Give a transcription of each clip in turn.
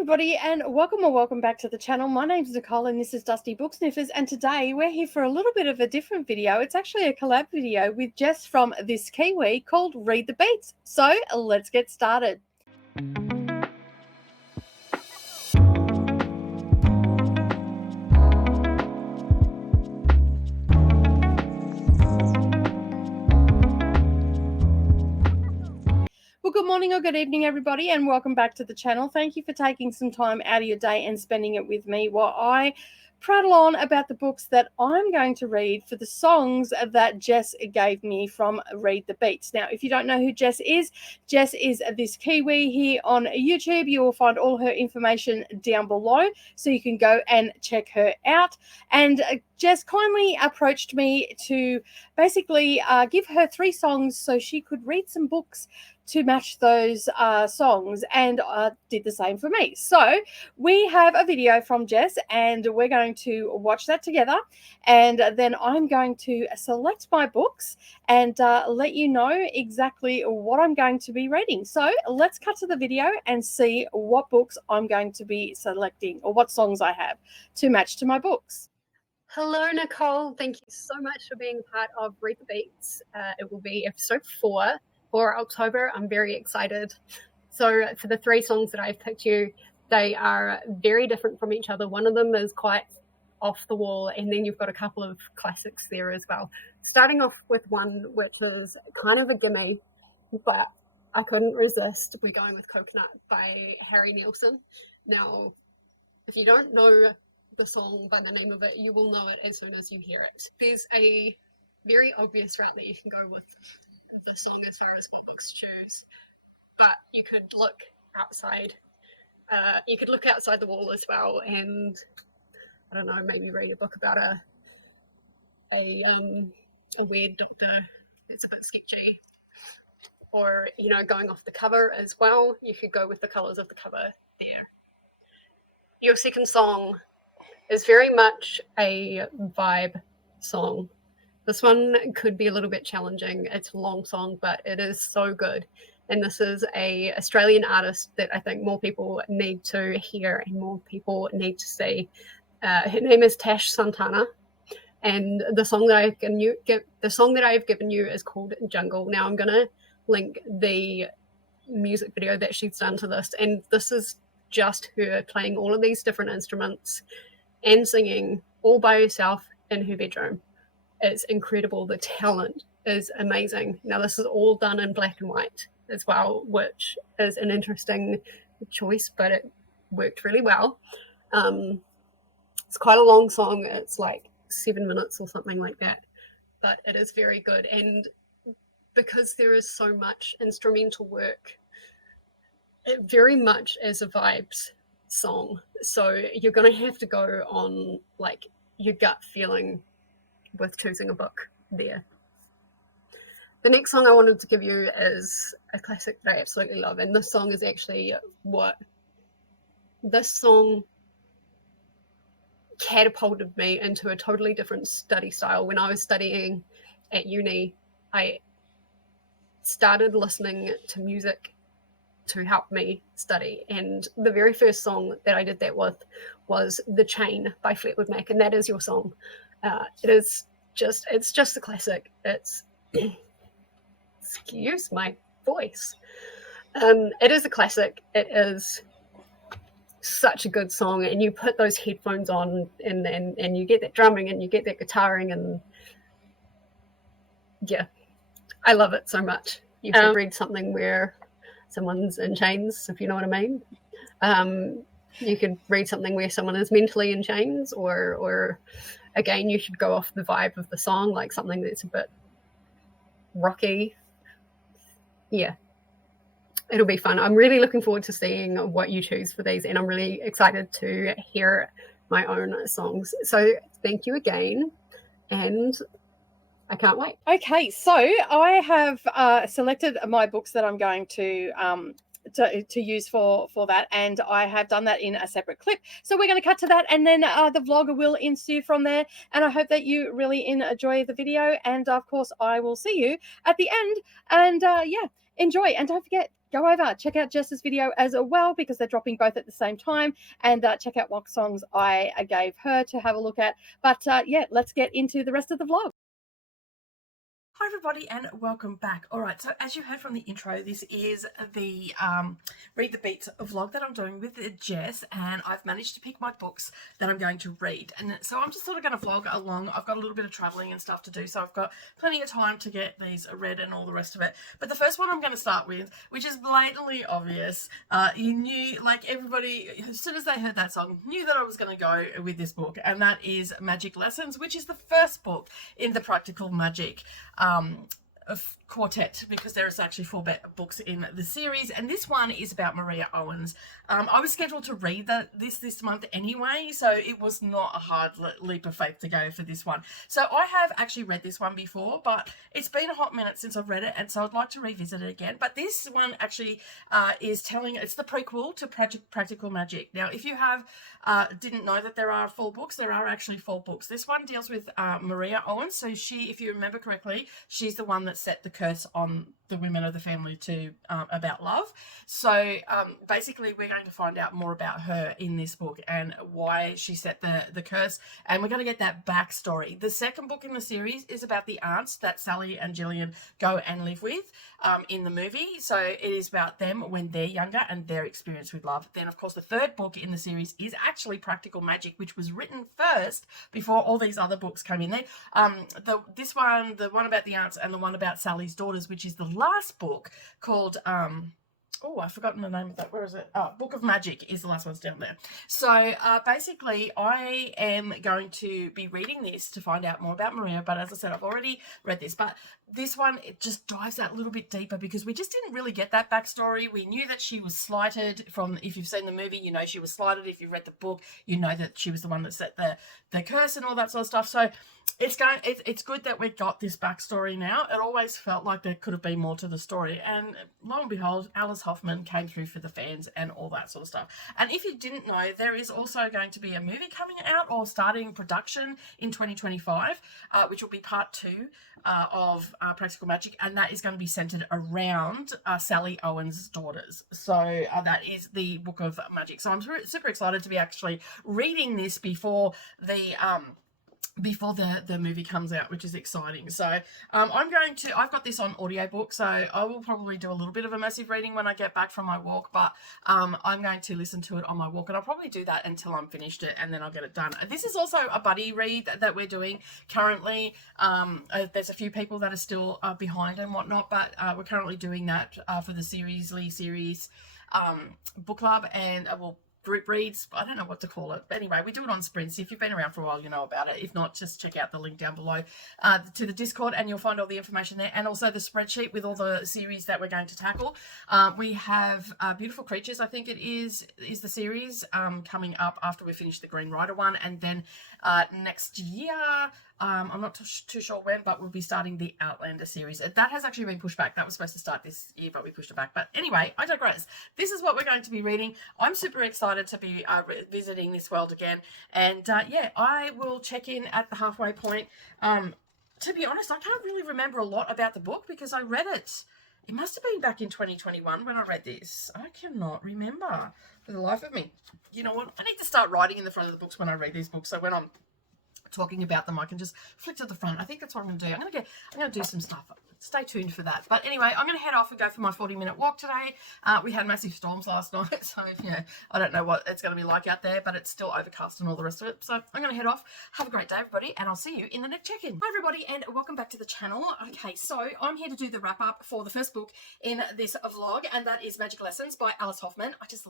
everybody, and welcome back to the channel. My name's Nicole and this is Dusty Book Sniffers, and today we're here for a little bit of a different video. It's actually a collab video with Jess from This Kiwi called Read the Beats. So let's get started. Well, good morning or good evening, everybody, and welcome back to the channel. Thank you for taking some time out of your day and spending it with me while I prattle on about the books that I'm going to read for the songs that Jess gave me from Read the Beats. Now, if you don't know who Jess is This Kiwi here on YouTube. You will find all her information down below, so you can go and check her out. And Jess kindly approached me to basically give her 3 songs so she could read some books to match those songs, and did the same for me. So we have a video from Jess and we're going to watch that together, and then I'm going to select my books and let you know exactly what I'm going to be reading. So let's cut to the video and see what books I'm going to be selecting, or what songs I have to match to my books. Hello, Nicole. Thank you so much for being part of Read the Beats. It will be episode 4 for October. I'm very excited. So for the 3 songs that I've picked you, they are very different from each other. One of them is quite off the wall, and then you've got a couple of classics there as well. Starting off with one which is kind of a gimme, but I couldn't resist. We're going with Coconut by Harry Nilsson. Now, if you don't know the song by the name of it, you will know it as soon as you hear it. There's a very obvious route that you can go with this song as far as what books to choose, but you could look outside. You could look outside the wall as well, and I don't know, maybe read a book about a weird doctor that's a bit sketchy, or going off the cover as well. You could go with the colors of the cover there. Your second song is very much a vibe song. This one could be a little bit challenging. It's a long song, but it is so good. And this is an Australian artist that I think more people need to hear and more people need to see. Her name is Tash Santana, and the song that I've given you is called Jungle. Now I'm gonna link the music video that she's done to this, and this is just her playing all of these different instruments and singing all by herself in her bedroom. It's incredible. The talent is amazing. Now, this is all done in black and white as well, which is an interesting choice, but it worked really well. It's quite a long song. It's like 7 minutes or something like that, but it is very good. And because there is so much instrumental work, it very much is a vibes song. So you're going to have to go on like your gut feeling with choosing a book there. The next song I wanted to give you is a classic that I absolutely love, and this song is actually this song catapulted me into a totally different study style. When I was studying at uni, I started listening to music to help me study, and the very first song that I did that with was The Chain by Fleetwood Mac, and that is your song. It's just a classic. It's excuse my voice. It is a classic. It is such a good song, and you put those headphones on and you get that drumming and you get that guitaring, and yeah, I love it so much. You should read something where someone's in chains, if you know what I mean. You could read something where someone is mentally in chains, or again, you should go off the vibe of the song, like something that's a bit rocky. Yeah, it'll be fun. I'm really looking forward to seeing what you choose for these, and I'm really excited to hear my own songs. So thank you again, and I can't wait. Okay, so I have selected my books that I'm going to use for that, and I have done that in a separate clip. So we're going to cut to that, and then the vlog will ensue from there. And I hope that you really enjoy the video, and of course I will see you at the end. And yeah, enjoy, and don't forget, go over, check out Jess's video as well, because they're dropping both at the same time, and check out what songs I gave her to have a look at. But yeah, let's get into the rest of the vlog. Hi everybody and welcome back. All right, so as you heard from the intro, this is the Read the Beats vlog that I'm doing with Jess, and I've managed to pick my books that I'm going to read. And so I'm just sort of going to vlog along. I've got a little bit of traveling and stuff to do, so I've got plenty of time to get these read and all the rest of it. But the first one I'm going to start with, which is blatantly obvious, you knew, like everybody, as soon as they heard that song, knew that I was going to go with this book, and that is Magic Lessons, which is the first book in the Practical Magic quartet, because there is actually 4 books in the series, and this one is about Maria Owens. I was scheduled to read this month anyway, so it was not a hard leap of faith to go for this one. So I have actually read this one before, but it's been a hot minute since I've read it, and so I'd like to revisit it again. But this one actually is it's the prequel to Practical Magic. Now, if you didn't know that there are 4 books, there are actually 4 books. This one deals with Maria Owens. So she, if you remember correctly, she's the one that set the curse on the women of the family about love. So basically we're going to find out more about her in this book and why she set the curse, and we're going to get that backstory. The second book in the series is about the aunts that Sally and Gillian go and live with in the movie. So it is about them when they're younger and their experience with love. Then of course the third book in the series is actually Practical Magic, which was written first before all these other books came in. Then the one about the aunts and the one about Sally's daughters, which is the last book, called oh, I've forgotten the name of that. Where is it? Oh, Book of Magic is the last one's down there. So basically I am going to be reading this to find out more about Maria, but as I said, I've already read this, but this one, it just dives that a little bit deeper, because we just didn't really get that backstory. We knew that she was slighted from, if you've seen the movie, you know she was slighted. If you've read the book, you know that she was the one that set the curse and all that sort of stuff. So it's good that we got this backstory now. It always felt like there could have been more to the story, and lo and behold, Alice Hoffman came through for the fans and all that sort of stuff. And if you didn't know, there is also going to be a movie coming out or starting production in 2025, which will be part 2 of Practical Magic, and that is going to be centered around Sally Owens' daughters. So that is the Book of Magic. So I'm super excited to be actually reading this before the movie comes out, which is exciting. So I've got this on audiobook, so I will probably do a little bit of immersive reading when I get back from my walk, but I'm going to listen to it on my walk, and I'll probably do that until I'm finished it, and then I'll get it done. This is also a buddy read that we're doing currently. There's a few people that are still behind and whatnot, but we're currently doing that for the series book club, and group reads. I don't know what to call it, but anyway, we do it on sprints. If you've been around for a while, you know about it. If not, just check out the link down below to the Discord, and you'll find all the information there, and also the spreadsheet with all the series that we're going to tackle. We have Beautiful Creatures, I think it is the series coming up after we finish the Green Rider one, and then next year, I'm not too sure when, but we'll be starting the Outlander series. That has actually been pushed back. That was supposed to start this year, but we pushed it back. But anyway, I digress. This is what we're going to be reading. I'm super excited to be visiting this world again. And yeah, I will check in at the halfway point. To be honest, I can't really remember a lot about the book, because I read it. It must have been back in 2021 when I read this. I cannot remember for the life of me. You know what? I need to start writing in the front of the books when I read these books, so when I'm talking about them, I can just flick to the front. I think that's what I'm going to do. I'm going to do some stuff. Stay tuned for that. But anyway, I'm going to head off and go for my 40-minute walk today. We had massive storms last night, so yeah, I don't know what it's going to be like out there, but it's still overcast and all the rest of it. So I'm going to head off. Have a great day, everybody, and I'll see you in the next check-in. Hi, everybody, and welcome back to the channel. Okay, so I'm here to do the wrap-up for the first book in this vlog, and that is Magic Lessons by Alice Hoffman. I just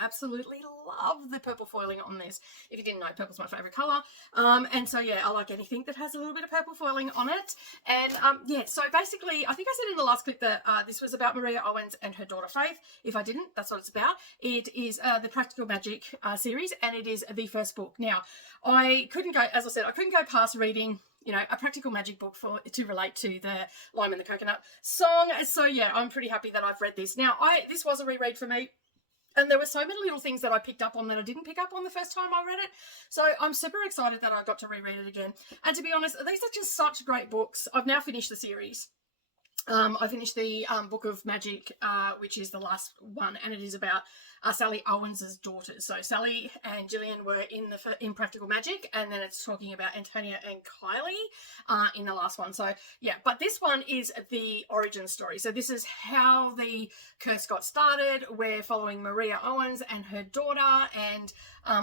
absolutely love the purple foiling on this. If you didn't know, purple's my favourite colour. And so, yeah, I like anything that has a little bit of purple foiling on it. And, yeah, so basically, I think I said in the last clip that this was about Maria Owens and her daughter Faith. If I didn't, that's what it's about. It is the Practical Magic series, and it is the first book. Now, I couldn't go, as I said, I couldn't go past reading, you know, a Practical Magic book to relate to the Lime and the Coconut song. So, yeah, I'm pretty happy that I've read this. Now, this was a reread for me. And there were so many little things that I picked up on that I didn't pick up on the first time I read it. So I'm super excited that I got to reread it again. And to be honest, these are just such great books. I've now finished the series. I finished the Book of Magic, which is the last one, and it is about Sally Owens's daughters. So Sally and Gillian were in Practical Magic, and then it's talking about Antonia and Kylie in the last one. So yeah, but this one is the origin story. So this is how the curse got started. We're following Maria Owens and her daughter, and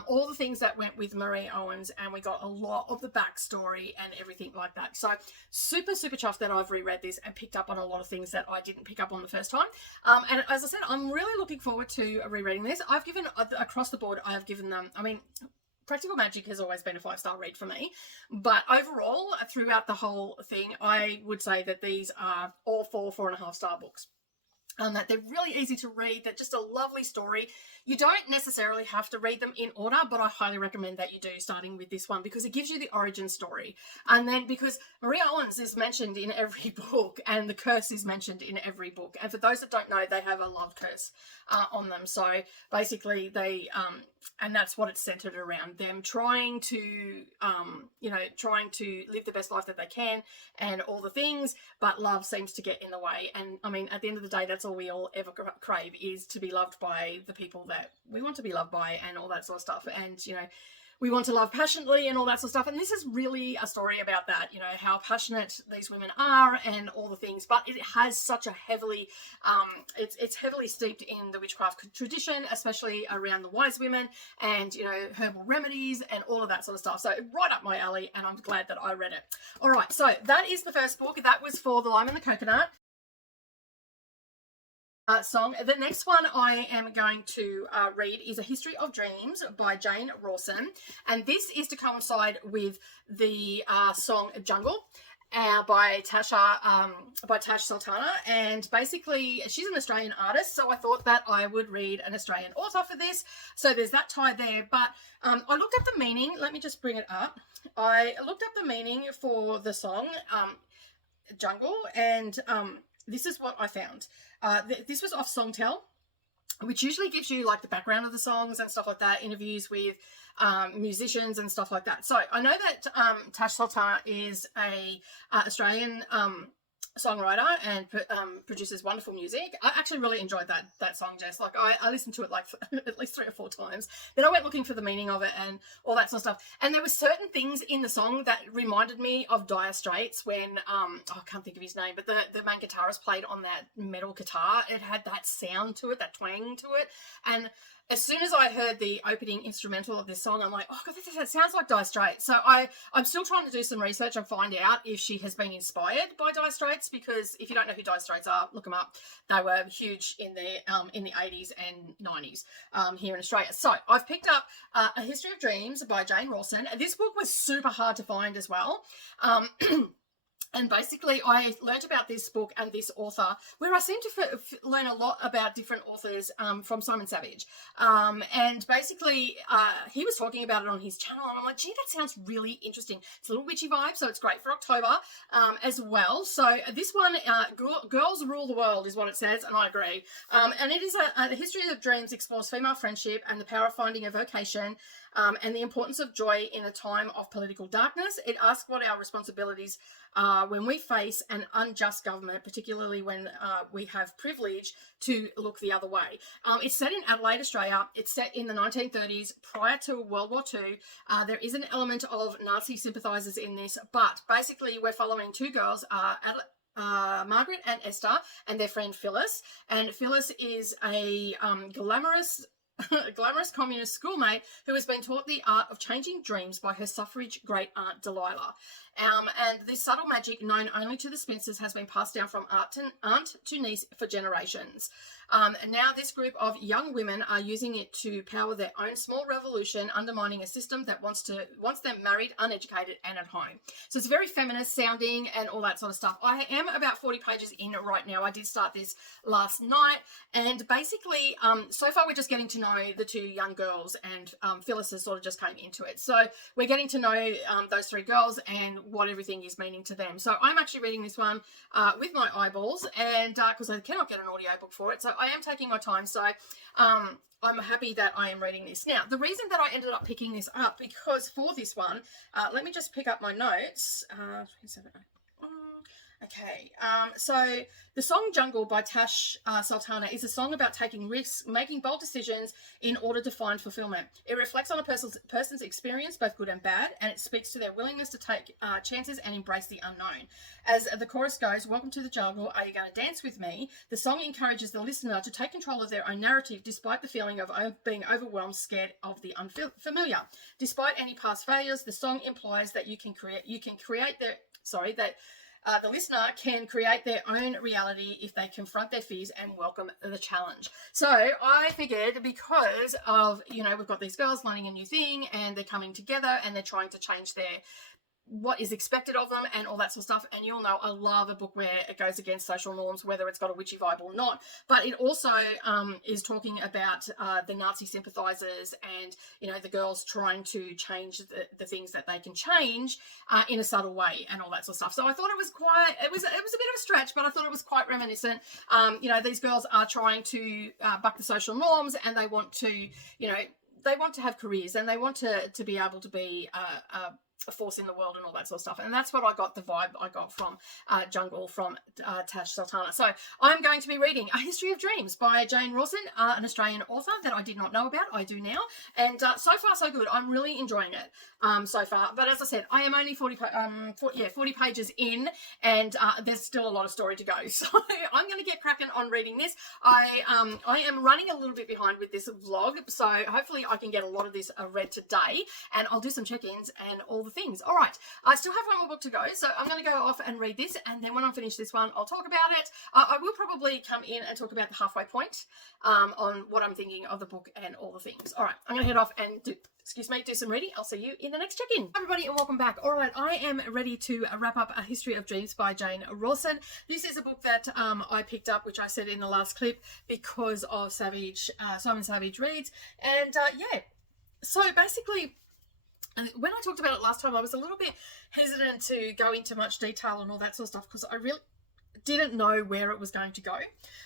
all the things that went with Maria Owens, and we got a lot of the backstory and everything like that. So super chuffed that I've reread this and picked up on a lot of things that I didn't pick up on the first time. And as I said, I'm really looking forward to rereading this. I've given, across the board, I have given them, I mean, Practical Magic has always been a 5-star read for me, but overall, throughout the whole thing, I would say that these are all 4.5-star books. That they're really easy to read. They're just a lovely story. You don't necessarily have to read them in order, but I highly recommend that you do, starting with this one, because it gives you the origin story. And then because Maria Owens is mentioned in every book, and the curse is mentioned in every book. And for those that don't know, they have a love curse on them. So basically they, and that's what it's centered around, them trying to, trying to live the best life that they can and all the things, but love seems to get in the way. And I mean, at the end of the day, that's all we all ever crave, is to be loved by the people that we want to be loved by and all that sort of stuff. And, we want to love passionately and all that sort of stuff. And this is really a story about that, how passionate these women are and all the things. But it has such a heavily, it's heavily steeped in the witchcraft tradition, especially around the wise women and, herbal remedies and all of that sort of stuff. So right up my alley, and I'm glad that I read it. All right, so that is the first book. That was for The Lime and the Coconut. Song. The next one I am going to read is A History of Dreams by Jane Rawson, and this is to coincide with the song Jungle by Tash Sultana. And basically she's an Australian artist, so I thought that I would read an Australian author for this, so there's that tie there. But I looked up the meaning. Let me just bring it up. I looked up the meaning for the song Jungle, and this is what I found. This was off Songtel, which usually gives you like the background of the songs and stuff like that, interviews with musicians and stuff like that. So I know that Tash Sultana is a Australian songwriter and produces wonderful music. I actually really enjoyed that song, Jess. Like I listened to it like at least 3 or 4 times. Then I went looking for the meaning of it and all that sort of stuff. And there were certain things in the song that reminded me of Dire Straits when I can't think of his name, but the main guitarist played on that metal guitar. It had that sound to it, that twang to it. And as soon as I heard the opening instrumental of this song, I'm like, oh God, that sounds like Dire Straits. So I'm still trying to do some research and find out if she has been inspired by Dire Straits, because if you don't know who Dire Straits are, look them up. They were huge in the 80s and 90s here in Australia. So I've picked up A History of Dreams by Jane Rawson. This book was super hard to find as well. And basically, I learned about this book and this author, where I seem to learn a lot about different authors from Simon Savage. And basically, he was talking about it on his channel, and I'm like, gee, that sounds really interesting. It's a little witchy vibe, so it's great for October as well. So this one, Girls Rule the World is what it says, and I agree. And it is a history of dreams, explores female friendship and the power of finding a vocation, and the importance of joy in a time of political darkness. It asks what our responsibilities are when we face an unjust government, particularly when we have privilege to look the other way. It's set in Adelaide, Australia. It's set in the 1930s, prior to World War II. There is an element of Nazi sympathisers in this, but basically we're following 2 girls, Margaret and Esther, and their friend Phyllis. And Phyllis is a glamorous communist schoolmate who has been taught the art of changing dreams by her suffrage great aunt Delilah. And this subtle magic, known only to the Spencers, has been passed down from aunt to niece for generations. And now this group of young women are using it to power their own small revolution, undermining a system that wants them married, uneducated, and at home. So it's very feminist sounding and all that sort of stuff. I am about 40 pages in right now. I did start this last night, and basically, so far we're just getting to know the 2 young girls, and Phyllis has sort of just came into it. So we're getting to know those 3 girls and what everything is meaning to them. So I'm actually reading this one with my eyeballs, and because I cannot get an audiobook for it, so I am taking my time. So I'm happy that I am reading this. Now, the reason that I ended up picking this up, because for this one, let me just pick up my notes. Okay, so the song Jungle by Tash Sultana is a song about taking risks, making bold decisions in order to find fulfillment. It reflects on a person's experience, both good and bad, and it speaks to their willingness to take chances and embrace the unknown. As the chorus goes, "Welcome to the jungle, are you going to dance with me?" The song encourages the listener to take control of their own narrative despite the feeling of being overwhelmed, scared of the unfamiliar. Despite any past failures, the song implies that the listener can create their own reality if they confront their fears and welcome the challenge. So I figured, because of, we've got these girls learning a new thing and they're coming together and they're trying to change what is expected of them and all that sort of stuff. And you'll know I love a book where it goes against social norms, whether it's got a witchy vibe or not. But it also is talking about the Nazi sympathizers and, the girls trying to change the things that they can change in a subtle way and all that sort of stuff. So I thought it was a bit of a stretch, but I thought it was quite reminiscent. These girls are trying to buck the social norms, and they want to, they want to have careers, and they want to be able to be a force in the world and all that sort of stuff. And that's what the vibe I got from Jungle from Tash Sultana. So I'm going to be reading A History of Dreams by Jane Rawson, an Australian author that I did not know about. I do now. And so far, so good. I'm really enjoying it so far. But as I said, I am only 40 pages in, and there's still a lot of story to go. So I'm going to get cracking on reading this. I am running a little bit behind with this vlog, so hopefully I can get a lot of this read today, and I'll do some check-ins and all the things. All right, I still have one more book to go, so I'm going to go off and read this, and then when I finish this one, I'll talk about it. I will probably come in and talk about the halfway point on what I'm thinking of the book and all the things. All right, I'm going to head off and do some reading. I'll see you in the next check-in. Hi everybody, and welcome back. All right, I am ready to wrap up A History of Dreams by Jane Rawson. This is a book that I picked up, which I said in the last clip, because of Simon Savage Reads. And yeah, so basically, when I talked about it last time, I was a little bit hesitant to go into much detail and all that sort of stuff, because I really didn't know where it was going to go.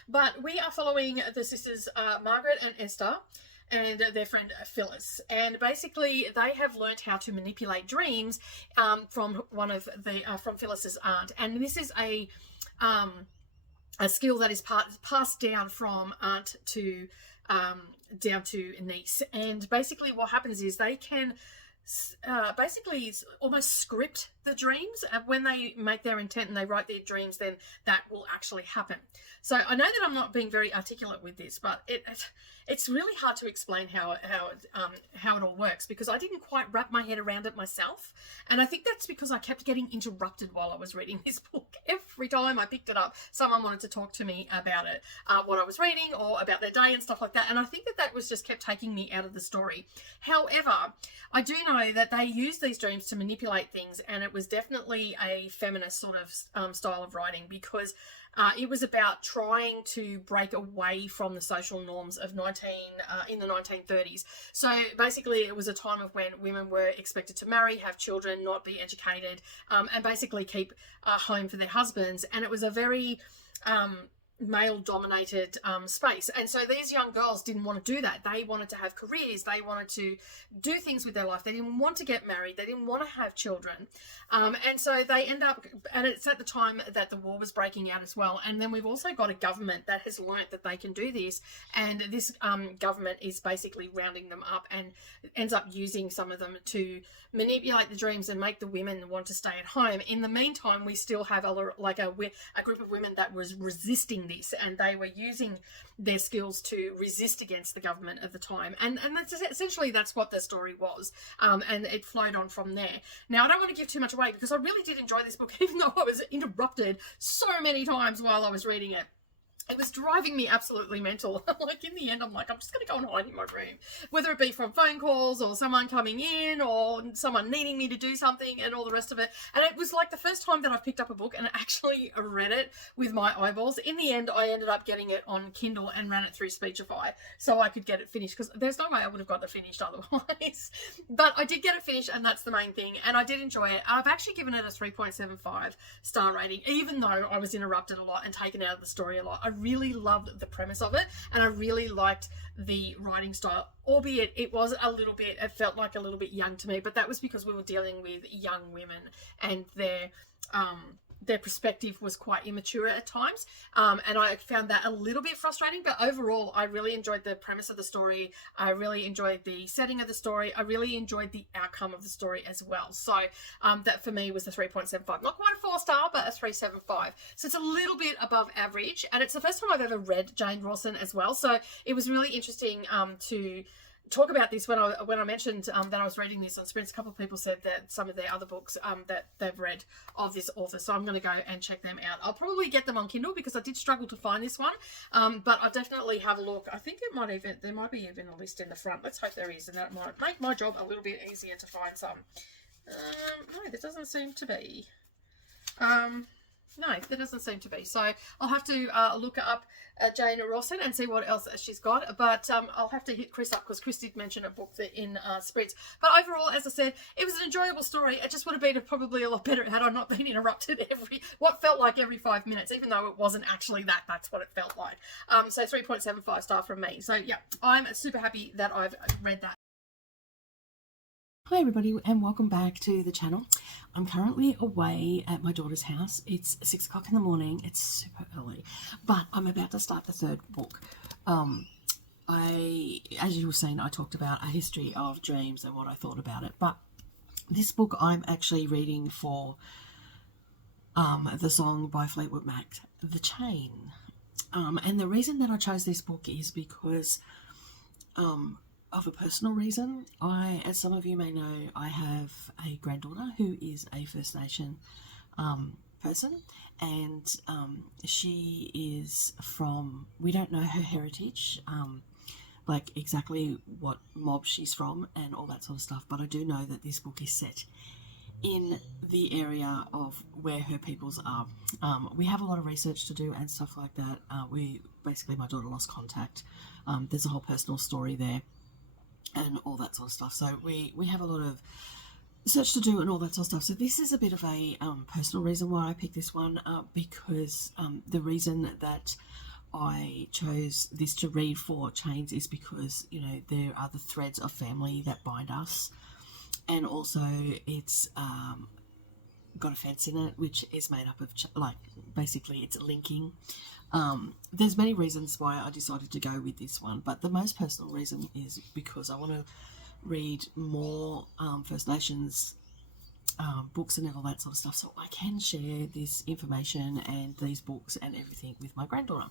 But we are following the sisters Margaret and Esther and their friend Phyllis, and basically they have learnt how to manipulate dreams from from Phyllis's aunt, and this is a skill that is passed down from aunt to down to niece. And basically what happens is they can basically almost script the dreams. When they make their intent and they write their dreams, then that will actually happen. So I know that I'm not being very articulate with this, but it's really hard to explain how it all works, because I didn't quite wrap my head around it myself. And I think that's because I kept getting interrupted while I was reading this book. Every time I picked it up, someone wanted to talk to me about it, what I was reading, or about their day and stuff like that. And I think that was just kept taking me out of the story. However, I do know that they use these dreams to manipulate things, and it was definitely a feminist sort of style of writing, because it was about trying to break away from the social norms of in the 1930s. So basically it was a time of when women were expected to marry, have children, not be educated, and basically keep home for their husbands. And it was a very male-dominated space. And so these young girls didn't want to do that. They wanted to have careers. They wanted to do things with their life. They didn't want to get married. They didn't want to have children. And so they end up, and it's at the time that the war was breaking out as well. And then we've also got a government that has learnt that they can do this. And this government is basically rounding them up and ends up using some of them to manipulate the dreams and make the women want to stay at home. In the meantime, we still have a group of women that was resisting this, and they were using their skills to resist against the government at the time. And that's essentially what the story was. And it flowed on from there. Now, I don't want to give too much away, because I really did enjoy this book, even though I was interrupted so many times while I was reading it. It was driving me absolutely mental. Like, in the end, I'm like, I'm just going to go and hide in my room. Whether it be from phone calls or someone coming in or someone needing me to do something and all the rest of it. And it was like the first time that I've picked up a book and actually read it with my eyeballs. In the end, I ended up getting it on Kindle and ran it through Speechify so I could get it finished, because there's no way I would have got it finished otherwise. But I did get it finished, and that's the main thing. And I did enjoy it. I've actually given it a 3.75 star rating, even though I was interrupted a lot and taken out of the story a lot. I really loved the premise of it, and I really liked the writing style, albeit it felt like a little bit young to me, but that was because we were dealing with young women and their their perspective was quite immature at times, and I found that a little bit frustrating. But overall, I really enjoyed the premise of the story. I really enjoyed the setting of the story. I really enjoyed the outcome of the story as well. So that for me was the 3.75. Not quite a 4-star, but a 3.75. So it's a little bit above average, and it's the first time I've ever read Jane Rawson as well. So it was really interesting to talk about this when I mentioned that I was reading this on Sprints. A couple of people said that some of their other books that they've read of this author, so I'm going to go and check them out. I'll probably get them on Kindle because I did struggle to find this one, but I'll definitely have a look. I think there might be even a list in the front. Let's hope there is, and that might make my job a little bit easier to find some. No, there doesn't seem to be. No, there doesn't seem to be. So I'll have to look up Jane Rawson and see what else she's got. But I'll have to hit Chris up because Chris did mention a book that in Spritz. But overall, as I said, it was an enjoyable story. It just would have been probably a lot better had I not been interrupted what felt like every 5 minutes, even though it wasn't actually that. That's what it felt like. So 3.75 star from me. So yeah, I'm super happy that I've read that. Hi everybody and welcome back to the channel. I'm currently away at my daughter's house. It's 6 o'clock in the morning. It's super early, but I'm about to start the third book. As you were saying, I talked about a history of dreams and what I thought about it, but this book I'm actually reading for the song by Fleetwood Mac, The Chain. And the reason that I chose this book is because of a personal reason. As some of you may know, I have a granddaughter who is a First Nation person, and she is from, we don't know her heritage, like exactly what mob she's from and all that sort of stuff, but I do know that this book is set in the area of where her peoples are. We have a lot of research to do and stuff like that. My daughter lost contact. There's a whole personal story there and all that sort of stuff. So we have a lot of research to do and all that sort of stuff. So this is a bit of a personal reason why I picked this one, because the reason that I chose this to read for Chains is because, you know, there are the threads of family that bind us, and also it's got a fence in it which is made up of basically it's linking. There's many reasons why I decided to go with this one, but the most personal reason is because I want to read more First Nations books and all that sort of stuff, so I can share this information and these books and everything with my granddaughter.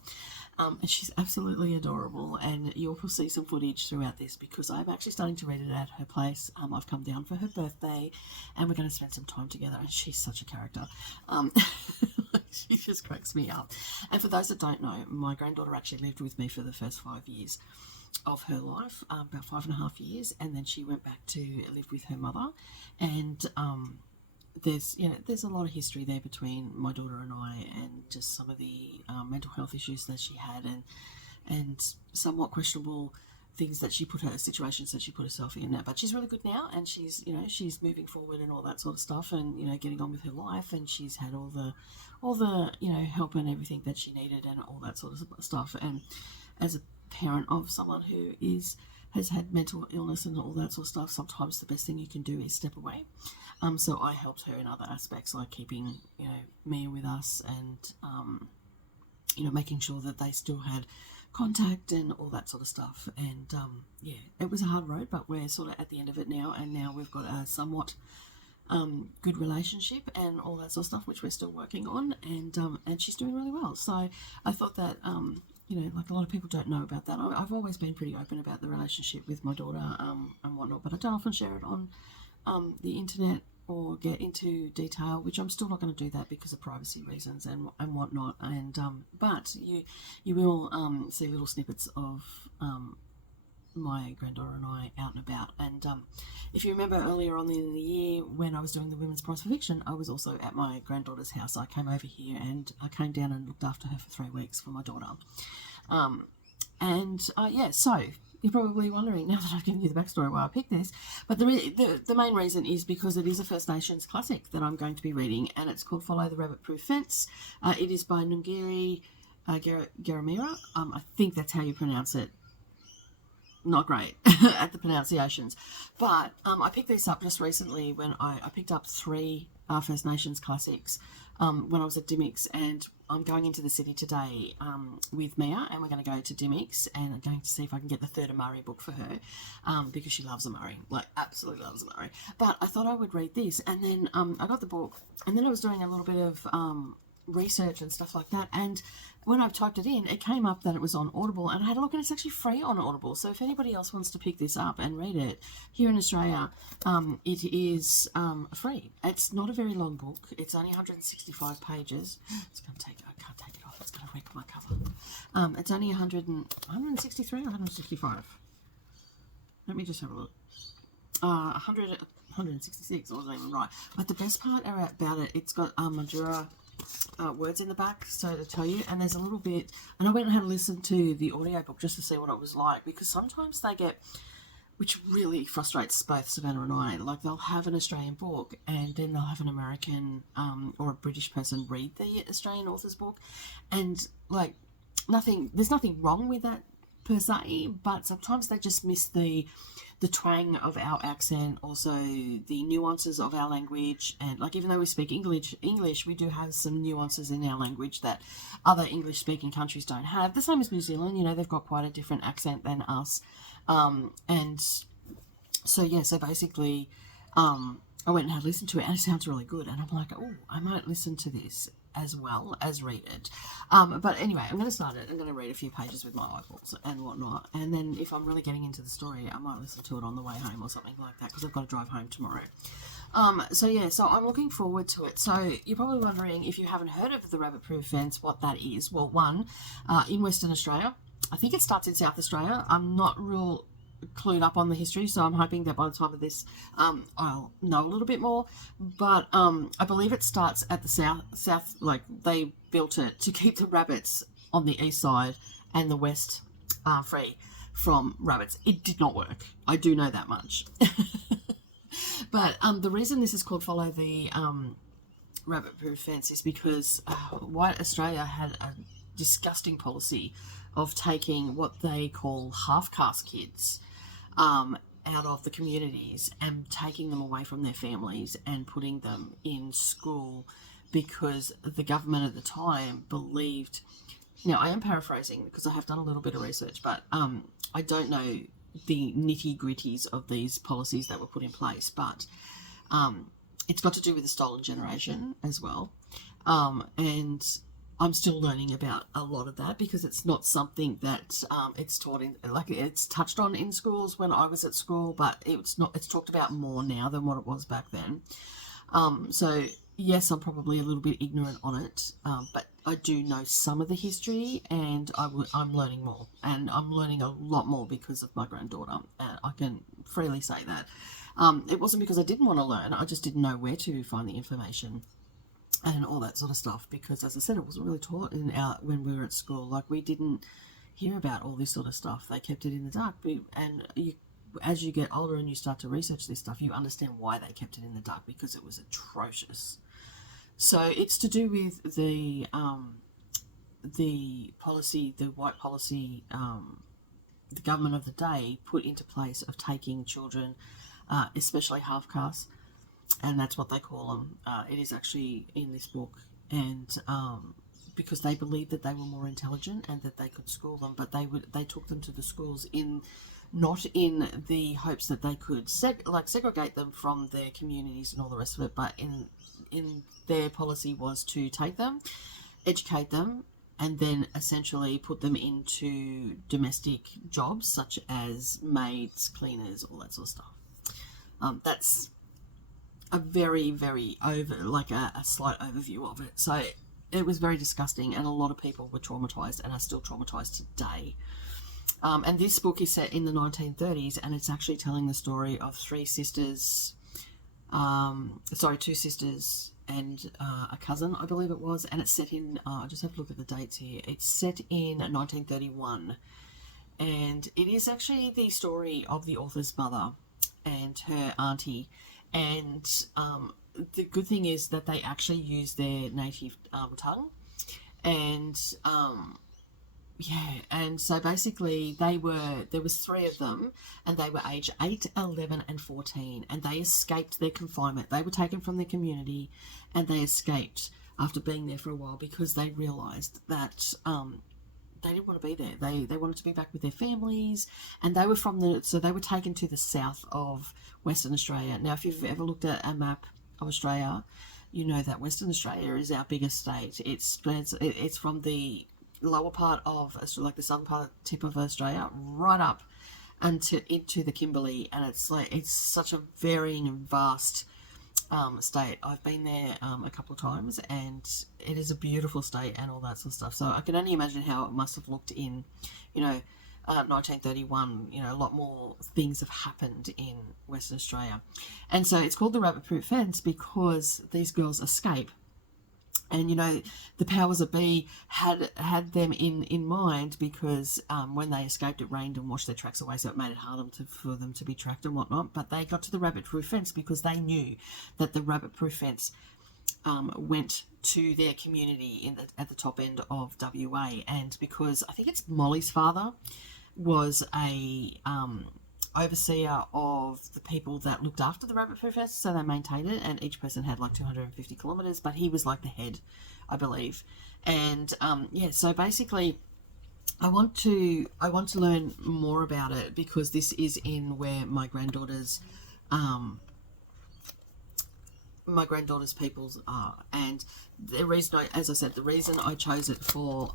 And she's absolutely adorable, and you'll see some footage throughout this because I'm actually starting to read it at her place. I've come down for her birthday and we're going to spend some time together, and she's such a character. She just cracks me up. And for those that don't know, my granddaughter actually lived with me for the first 5 years of her life, about 5.5 years, and then she went back to live with her mother. And there's a lot of history there between my daughter and I, and just some of the mental health issues that she had, and somewhat questionable things that situations that she put herself in. But she's really good now, and she's moving forward and all that sort of stuff, and getting on with her life, and she's had all the help and everything that she needed and all that sort of stuff. And as a parent of someone who has had mental illness and all that sort of stuff, sometimes the best thing you can do is step away. So I helped her in other aspects, like keeping Mia with us, and making sure that they still had contact and all that sort of stuff. And it was a hard road, but we're sort of at the end of it now, and now we've got a somewhat good relationship and all that sort of stuff, which we're still working on, and she's doing really well. So I thought that like a lot of people don't know about that. I've always been pretty open about the relationship with my daughter and whatnot, but I don't often share it on the internet or get into detail, which I'm still not going to do that because of privacy reasons and whatnot. And but you will see little snippets of my granddaughter and I out and about. And if you remember earlier on in the year when I was doing the Women's Prize for Fiction, I was also at my granddaughter's house. I came over here and I came down and looked after her for 3 weeks for my daughter. So you're probably wondering, now that I've given you the backstory why I picked this, but the main reason is because it is a First Nations classic that I'm going to be reading, and it's called Follow the Rabbit Proof Fence. It is by Ngiri Garamira. I think that's how you pronounce it. not great at the pronunciations. But I picked this up just recently when I picked up 3 First Nations classics when I was at Dimmicks, and I'm going into the city today with Mia, and we're going to go to Dimmicks, and I'm going to see if I can get the third Amari book for her because she loves Amari, like absolutely loves Amari. But I thought I would read this, and then I got the book, and then I was doing a little bit of research and stuff like that, and when I typed it in, it came up that it was on Audible, and I had a look, and it's actually free on Audible. So if anybody else wants to pick this up and read it here in Australia, it is free. It's not a very long book. It's only 165 pages. It's going to take. I can't take it off. It's going to wreck my cover. It's only 163 or 165. Let me just have a look. 166. I wasn't even right. But the best part about it, it's got Madura words in the back, so to tell you, and there's a little bit, and I went and had a listen to the audiobook just to see what it was like, because sometimes they get, which really frustrates both Savannah and I, like they'll have an Australian book and then they'll have an American or a British person read the Australian author's book, and like there's nothing wrong with that per se, but sometimes they just miss the twang of our accent, also the nuances of our language, and like even though we speak English, we do have some nuances in our language that other English-speaking countries don't have. The same as New Zealand, you know, they've got quite a different accent than us, and so yeah, so basically, I went and had listened to it, and it sounds really good, and I'm like, oh, I might listen to this as well as read it. But anyway, I'm going to start it. I'm going to read a few pages with my eyeballs and whatnot, and then if I'm really getting into the story, I might listen to it on the way home or something like that, because I've got to drive home tomorrow. So yeah, so I'm looking forward to it. So you're probably wondering, if you haven't heard of the Rabbit Proof Fence, what that is. Well, one, in Western Australia, I think it starts in South Australia. I'm not real clued up on the history, so I'm hoping that by the time of this I'll know a little bit more, but I believe it starts at the south, like they built it to keep the rabbits on the east side and the west free from rabbits. It did not work, I do know that much. But the reason this is called Follow the Rabbit Proof Fence is because White Australia had a disgusting policy of taking what they call half-caste kids out of the communities and taking them away from their families and putting them in school, because the government at the time believed, now I am paraphrasing because I have done a little bit of research, but I don't know the nitty-gritties of these policies that were put in place, but it's got to do with the stolen generation as well, and I'm still learning about a lot of that, because it's not something that it's taught in, like it's touched on in schools when I was at school, but it's talked about more now than what it was back then. So yes, I'm probably a little bit ignorant on it, but I do know some of the history, and I'm learning more, and I'm learning a lot more because of my granddaughter. I can freely say that. It wasn't because I didn't want to learn, I just didn't know where to find the information and all that sort of stuff, because as I said, it wasn't really taught when we were at school. Like, we didn't hear about all this sort of stuff. They kept it in the dark, and as you get older and you start to research this stuff, you understand why they kept it in the dark, because it was atrocious. So it's to do with the policy, the white policy, the government of the day put into place of taking children, especially half-caste, and that's what they call them. It is actually in this book, and because they believed that they were more intelligent and that they could school them, but they took them to the schools not in the hopes that they could segregate them from their communities and all the rest of it, but in their policy was to take them, educate them, and then essentially put them into domestic jobs such as maids, cleaners, all that sort of stuff. That's a very, very a slight overview of it. So it was very disgusting, and a lot of people were traumatized and are still traumatized today. And this book is set in the 1930s, and it's actually telling the story of two sisters and a cousin, I believe it was, and it's set in, I just have to look at the dates here, it's set in 1931, and it is actually the story of the author's mother and her auntie, and the good thing is that they actually use their native tongue, and Yeah, and so basically there was three of them, and they were age 8, 11, and 14, and they escaped their confinement. They were taken from their community, and they escaped after being there for a while because they realised that they didn't want to be there. They wanted to be back with their families, and they were so they were taken to the south of Western Australia. Now, if you've ever looked at a map of Australia, you know that Western Australia is our biggest state. It's from the lower part of, like the southern part tip of Australia, right up into the Kimberley, and it's such a varying and vast state. I've been there a couple of times, and it is a beautiful state and all that sort of stuff. So I can only imagine how it must have looked in, 1931. A lot more things have happened in Western Australia, and so it's called the Rabbit Proof Fence because these girls escape. And, the powers that be had them in mind because when they escaped, it rained and washed their tracks away, so it made it harder for them to be tracked and whatnot. But they got to the rabbit-proof fence because they knew that the rabbit-proof fence went to their community at the top end of WA. And because I think it's Molly's father was a overseer of the people that looked after the rabbit proof fence, so they maintained it, and each person had like 250 kilometers, but he was like the head, I believe. And so basically I want to learn more about it because this is in where my granddaughter's peoples are. And the reason the reason I chose it for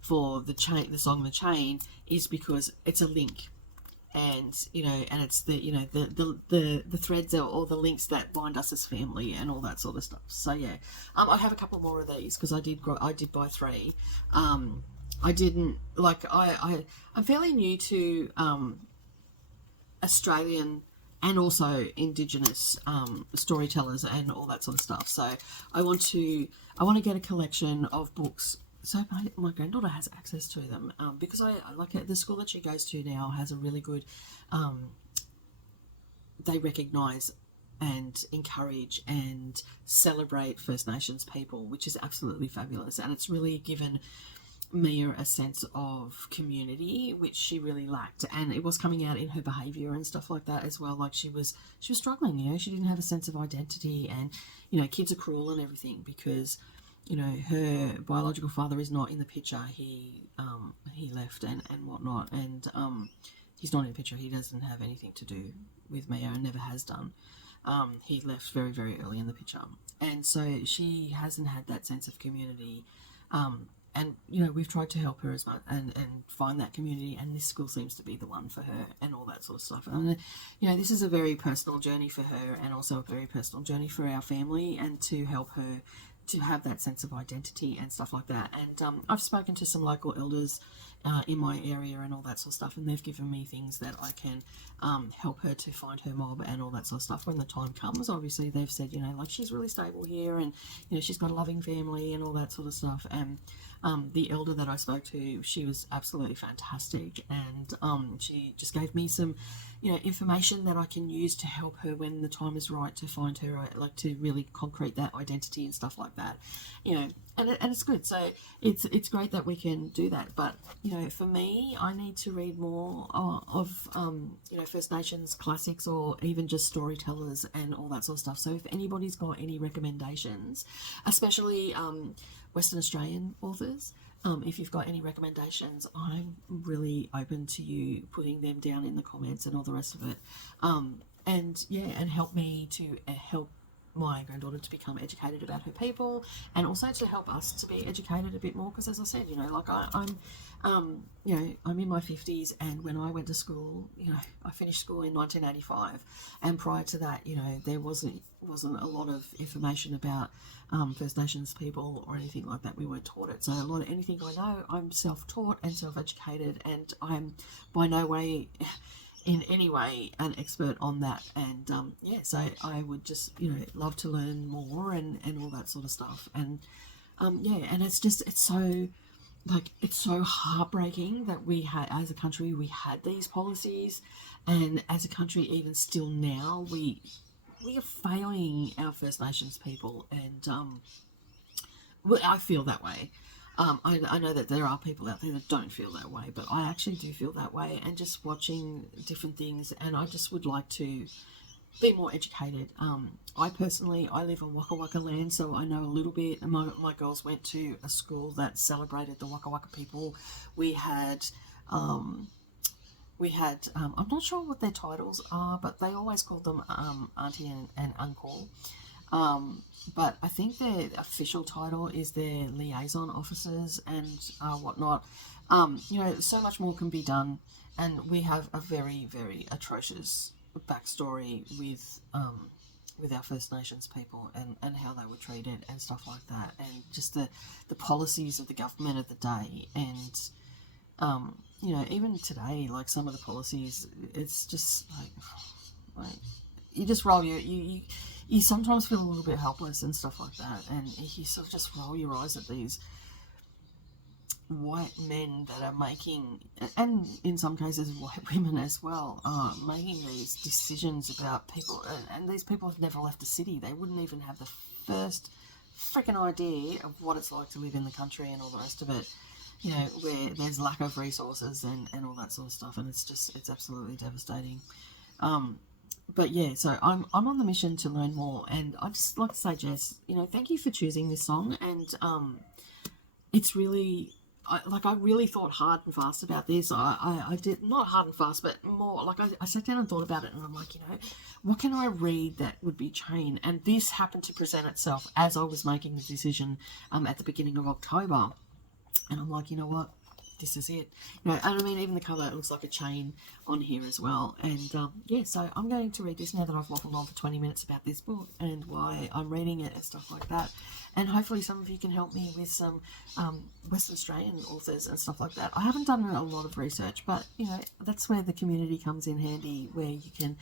the song The Chain is because it's a link. And and it's the threads or the links that bind us as family and all that sort of stuff. So yeah, I have a couple more of these because I did buy 3. I didn't I'm fairly new to Australian and also Indigenous storytellers and all that sort of stuff. So I want to get a collection of books. So my granddaughter has access to them because I like it. The school that she goes to now has a really good, they recognise and encourage and celebrate First Nations people, which is absolutely fabulous. And it's really given Mia a sense of community, which she really lacked. And it was coming out in her behaviour and stuff like that as well. Like she was struggling, she didn't have a sense of identity. And, kids are cruel and everything because her biological father is not in the picture. He left and whatnot, and he's not in the picture. He doesn't have anything to do with Mia and never has done. He left very, very early in the picture, and so she hasn't had that sense of community. And we've tried to help her as much and find that community, and this school seems to be the one for her and all that sort of stuff. And this is a very personal journey for her, and also a very personal journey for our family, and to help her to have that sense of identity and stuff like that. And I've spoken to some local elders in my area and all that sort of stuff, and they've given me things that I can help her to find her mob and all that sort of stuff when the time comes. Obviously they've said she's really stable here, and she's got a loving family and all that sort of stuff. And the elder that I spoke to, she was absolutely fantastic, and she just gave me some information that I can use to help her when the time is right to find her, like to really concrete that identity and stuff like that, and it's good. So it's great that we can do that. But for me, I need to read more of First Nations classics, or even just storytellers and all that sort of stuff. So if anybody's got any recommendations, especially Western Australian authors, if you've got any recommendations, I'm really open to you putting them down in the comments and all the rest of it. And help me to help my granddaughter to become educated about her people, and also to help us to be educated a bit more, because as I said, I'm in my 50s, and when I went to school, I finished school in 1985, and prior to that, there wasn't a lot of information about First Nations people or anything like that. We weren't taught it. So anything I know, I'm self-taught and self-educated, and I'm by no way in any way an expert on that. And so I would just love to learn more and all that sort of stuff. And and it's so heartbreaking that we had, as a country, we had these policies, and as a country, even still now, we are failing our First Nations people. And I feel that way. I know that there are people out there that don't feel that way, but I actually do feel that way. And just watching different things, and I just would like to be more educated. I live on Waka Waka land, so I know a little bit. My girls went to a school that celebrated the Waka Waka people. We had, I'm not sure what their titles are, but they always called them auntie and uncle. But I think their official title is their liaison officers and whatnot. So much more can be done, and we have a very, very atrocious backstory with our First Nations people and how they were treated and stuff like that, and just the policies of the government of the day, and even today, like some of the policies, it's just like you just roll you sometimes feel a little bit helpless and stuff like that, and you sort of just roll your eyes at these white men that are making, and in some cases white women as well, making these decisions about people, and these people have never left the city. They wouldn't even have the first freaking idea of what it's like to live in the country and all the rest of it, where there's lack of resources and all that sort of stuff, and it's absolutely devastating. But yeah, so I'm on the mission to learn more, and I just like to say, Jess, thank you for choosing this song, and it's really, I really thought hard and fast about this. I did, not hard and fast, but more like I sat down and thought about it, and I'm like, what can I read that would be chain? And this happened to present itself as I was making the decision at the beginning of October, and I'm like, you know what? This is it. And I mean, even the cover, it looks like a chain on here as well. And so I'm going to read this now that I've waffled on for 20 minutes about this book and why I'm reading it and stuff like that. And hopefully some of you can help me with some Western Australian authors and stuff like that. I haven't done a lot of research, but that's where the community comes in handy, where you can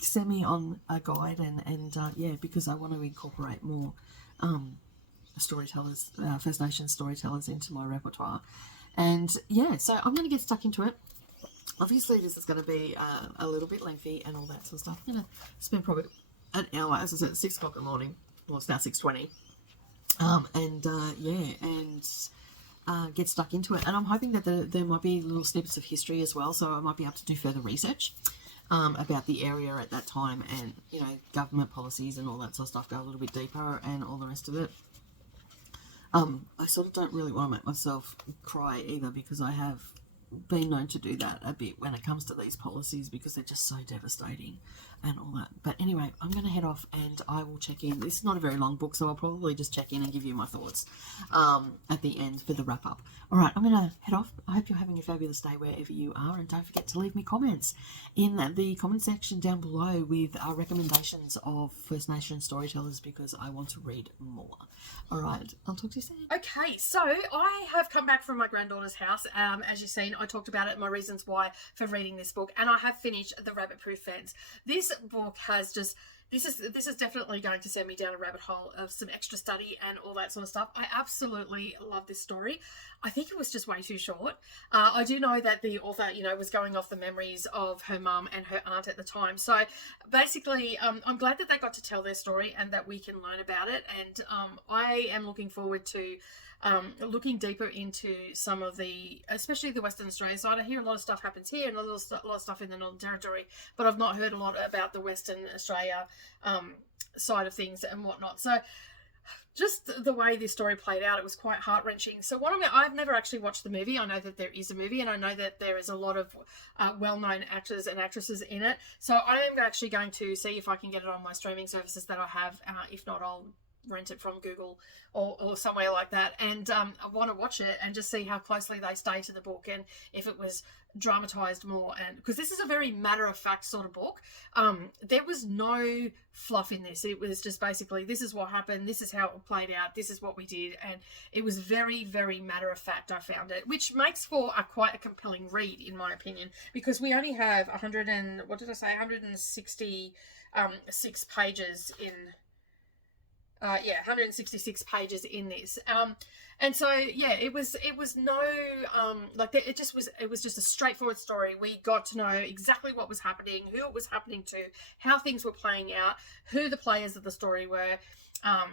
send me on a guide and because I want to incorporate more storytellers, First Nations storytellers into my repertoire. And so I'm going to get stuck into it. Obviously this is going to be a little bit lengthy and all that sort of stuff. I'm going to spend probably an hour, as I said, at 6 o'clock in the morning. Well, it's now 6:20. Get stuck into it. And I'm hoping that there might be little snippets of history as well, so I might be able to do further research about the area at that time, and government policies and all that sort of stuff, go a little bit deeper and all the rest of it. I sort of don't really want to make myself cry either, because I have been known to do that a bit when it comes to these policies, because they're just so devastating and all that. But anyway, I'm going to head off and I will check in. This is not a very long book, so I'll probably just check in and give you my thoughts at the end for the wrap up. All right, I'm going to head off. I hope you're having a fabulous day wherever you are, and don't forget to leave me comments in the comment section down below with recommendations of First Nation storytellers, because I want to read more. All right, I'll talk to you soon. Okay, so I have come back from my granddaughter's house. As you've seen, I talked about it, my reasons why for reading this book, and I have finished The Rabbit Proof Fence. This book has just, this is definitely going to send me down a rabbit hole of some extra study and all that sort of stuff. I absolutely love this story. I think it was just way too short. I do know that the author, was going off the memories of her mum and her aunt at the time. So basically, I'm glad that they got to tell their story and that we can learn about it. And I am looking forward to looking deeper into some of especially the Western Australia side. I hear a lot of stuff happens here and a lot of stuff in the Northern Territory, but I've not heard a lot about the Western Australia side of things and whatnot. So just the way this story played out, it was quite heart-wrenching. So I've never actually watched the movie. I know that there is a movie, and I know that there is a lot of well-known actors and actresses in it. So I am actually going to see if I can get it on my streaming services that I have. If not, I'll rent it from Google or somewhere like that, and I want to watch it and just see how closely they stay to the book, and if it was dramatized more. And because this is a very matter-of-fact sort of book, there was no fluff in this. It was just basically, this is what happened, this is how it played out, this is what we did, and it was very, very matter-of-fact. I found it, which makes for quite a compelling read, in my opinion, because we only have 166 pages in 166 pages in this. And so yeah, it was no like it was just a straightforward story. We got to know exactly what was happening, who it was happening to, how things were playing out, who the players of the story were,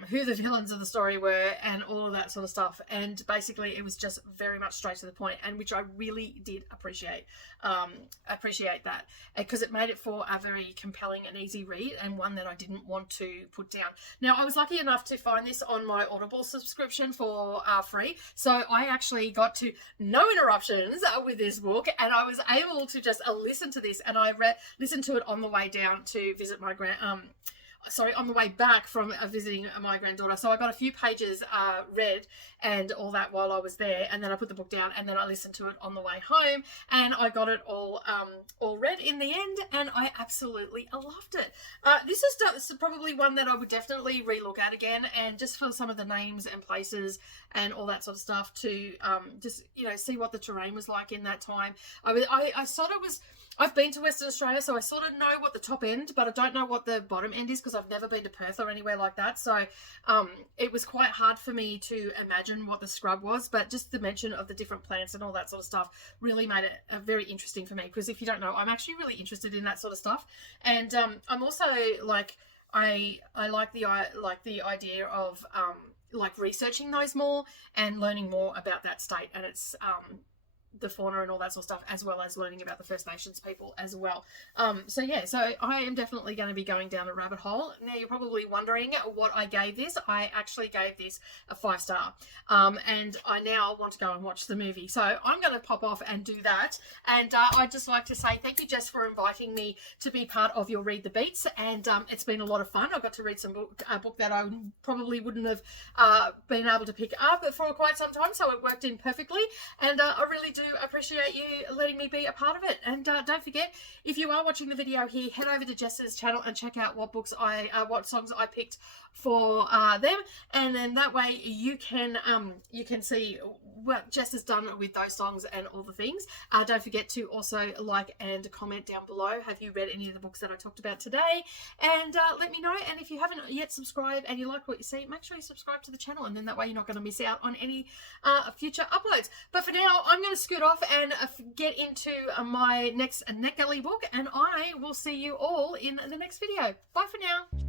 who the villains of the story were, and all of that sort of stuff. And basically it was just very much straight to the point, and which I really did appreciate that, because it made it for a very compelling and easy read, and one that I didn't want to put down. Now, I was lucky enough to find this on my Audible subscription for free, so I actually got to no interruptions with this book, and I was able to just listen to this, and I listened to it on the way down to visit my on the way back from visiting my granddaughter. So I got a few pages read and all that while I was there, and then I put the book down, and then I listened to it on the way home, and I got it all read in the end, and I absolutely loved it. This is probably one that I would definitely relook at again, and just for some of the names and places and all that sort of stuff, to just, you know, see what the terrain was like in that time. I sort of was... I've been to Western Australia, so I sort of know what the top end, but I don't know what the bottom end is, because I've never been to Perth or anywhere like that. So it was quite hard for me to imagine what the scrub was, but just the mention of the different plants and all that sort of stuff really made it very interesting for me, because if you don't know, I'm actually really interested in that sort of stuff. And I'm also like, I like the idea of like researching those more and learning more about that state and its the fauna and all that sort of stuff, as well as learning about the First Nations people as well. So yeah, so I am definitely going to be going down a rabbit hole. Now, you're probably wondering what I gave this. I actually gave this a 5-star, and I now want to go and watch the movie, so I'm going to pop off and do that. And I'd just like to say thank you, Jess, for inviting me to be part of your Read the Beats, and it's been a lot of fun. I got to read a book that I probably wouldn't have been able to pick up for quite some time, so it worked in perfectly, and I really do appreciate you letting me be a part of it. And don't forget, if you are watching the video here, head over to Jess's channel and check out what songs I picked for them, and then that way you can see what Jess has done with those songs and all the things. Don't forget to also like and comment down below, have you read any of the books that I talked about today, and let me know. And if you haven't yet subscribed and you like what you see, make sure you subscribe to the channel, and then that way you're not going to miss out on any future uploads. But for now, I'm going to scoot off and get into my next NetGalley book, and I will see you all in the next video. Bye for now.